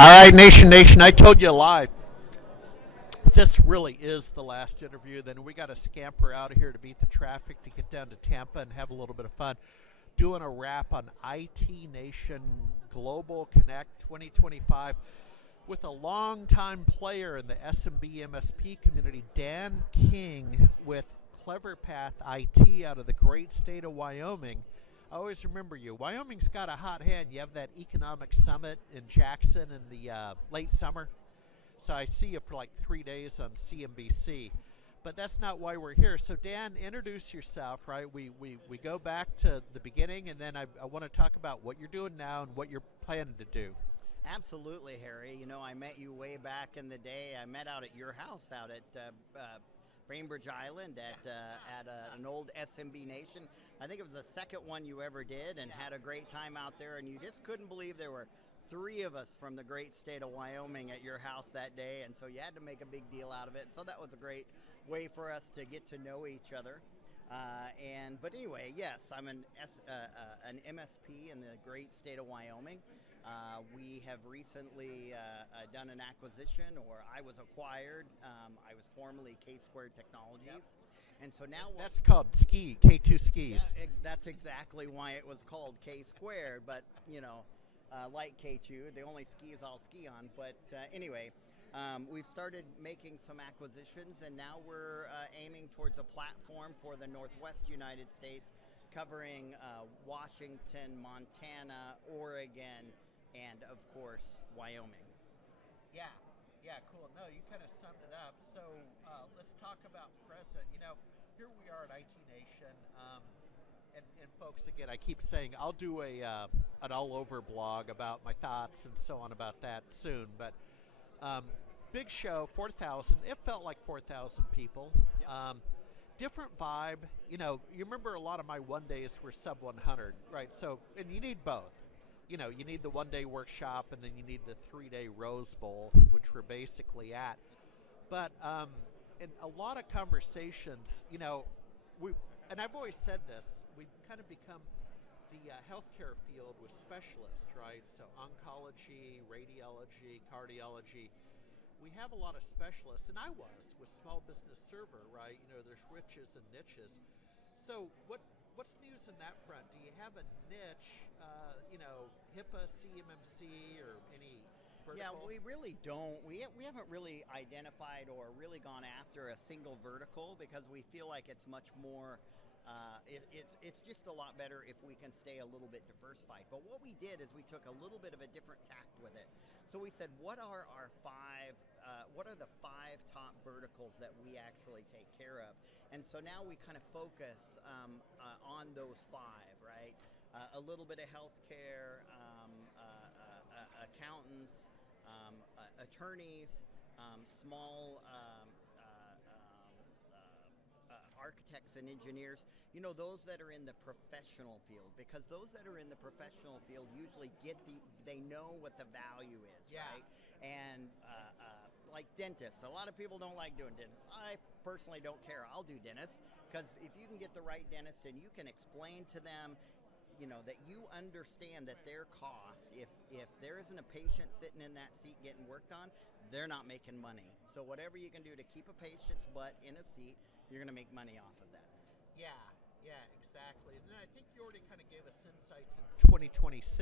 All right, Nation, I told you live. This really is the last interview. Then we got to scamper out of here to beat the traffic to get down to Tampa and have a little bit of fun. Doing a wrap on IT Nation Global Connect 2025 with a longtime player in the SMB MSP community, Dan King with Cleve Path IT out of the great state of Wyoming. I always remember you. Wyoming's got a hot hand. You have that economic summit in Jackson in the late summer. So I see you for like 3 days on CNBC. But that's not why we're here. So Dan, introduce yourself, right? We go back to the beginning, and then I want to talk about what you're doing now and what you're planning to do. Absolutely, Harry. You know, I met you way back in the day. I met out at your house out at Bainbridge Island at an old SMB Nation. I think it was the second one you ever did, and had a great time out there. And you just couldn't believe there were 3 of us from the great state of Wyoming at your house that day, and so you had to make a big deal out of it. So that was a great way for us to get to know each other. But anyway, yes, I'm an MSP in the great state of Wyoming. We have recently done an acquisition, or I was acquired. I was formerly K-Squared Technologies. Yep. And so now that's called K2 Skis. Yeah, that's exactly why it was called K-Squared, but you know, like K2, the only skis I'll ski on. But anyway, we've started making some acquisitions, and now we're aiming towards a platform for the Northwest United States, covering Washington, Montana, Oregon, and of course, Wyoming. Yeah, cool. No, you kind of summed it up. So let's talk about present. You know, here we are at IT Nation. And folks, again, I keep saying I'll do an all-over blog about my thoughts and so on about that soon. But big show, 4,000. It felt like 4,000 people. Yep. Different vibe. You know, you remember a lot of my one days were sub 100, right? So, and you need both. You know, you need the one-day workshop, and then you need the 3-day Rose Bowl, which we're basically at. But in a lot of conversations, you know, and I've always said this, we've kind of become the healthcare field with specialists, right? So oncology, radiology, cardiology. We have a lot of specialists, and I was with Small Business Server, right? You know, there's riches and niches. So what's news in that front? Do you have a niche, you know, HIPAA, CMMC, or any vertical? Yeah, we really don't. We haven't really identified or really gone after a single vertical, because we feel like it's much more. It's just a lot better if we can stay a little bit diversified. But what we did is we took a little bit of a different tact with it. So we said, what are the 5 top verticals that we actually take care of? And so now we kind of focus on those 5, right? A little bit of healthcare, accountants, attorneys, small architects and engineers, you know, those that are in the professional field, because those that are in the professional field usually they know what the value is, yeah. Right? And like dentists, a lot of people don't like doing dentists. I personally don't care. I'll do dentists, because if you can get the right dentist and you can explain to them, you know, that you understand that their cost, if there isn't a patient sitting in that seat getting worked on, they're not making money. So whatever you can do to keep a patient's butt in a seat, you're going to make money off of that. Yeah, exactly. And then I think you already kind of gave us insights in 2026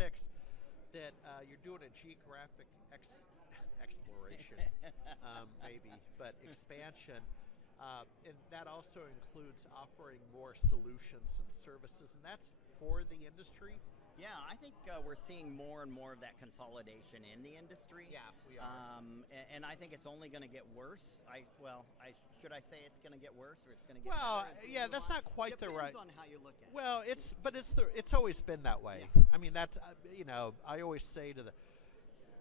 that you're doing a geographic exploration, maybe, but expansion. And that also includes offering more solutions and services, and that's for the industry. Yeah, I think we're seeing more and more of that consolidation in the industry. Yeah, we are. And I think it's only going to get worse. Should I say it's going to get worse, or it's going to get better? Yeah, that's not quite the right. Depends on how you look at it. Well, it's always been that way. Yeah. I mean, that's you know, I always say to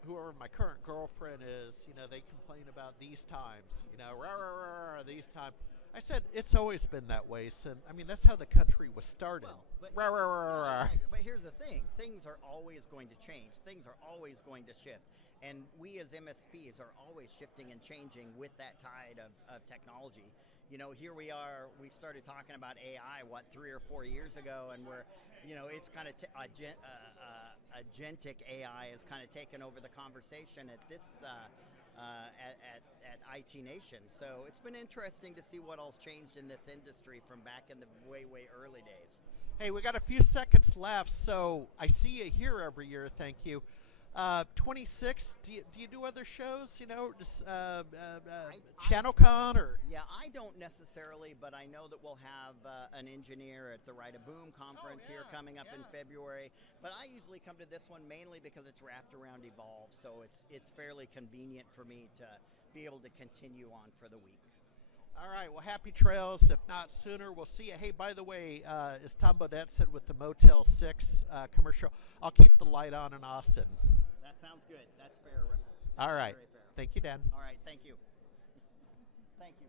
whoever my current girlfriend is, you know, they complain about these times, you know, these times. I said it's always been that way since. I mean, that's how the country was started. Well, but here's the thing: things are always going to change. Things are always going to shift, and we as MSPs are always shifting and changing with that tide of technology. You know, here we are. We started talking about AI 3 or 4 years ago, and we're, you know, it's kind of agentic AI has kind of taken over the conversation at this at IT Nation. So it's been interesting to see what all's changed in this industry from back in the way early days. Hey, we got a few seconds left, so I see you here every year. Thank you. 26. Do you do other shows? You know, just ChannelCon or? Yeah, I don't necessarily, but I know that we'll have an engineer at the Ride a Boom conference here coming up in February. But I usually come to this one mainly because it's wrapped around Evolve, so it's fairly convenient for me to be able to continue on for the week. All right, well, happy trails. If not sooner, we'll see you. Hey, by the way, as Tom Bodette said with the Motel 6 commercial, I'll keep the light on in Austin. That sounds good. That's fair. All right. Very fair. Thank you, Dan. All right, thank you. Thank you.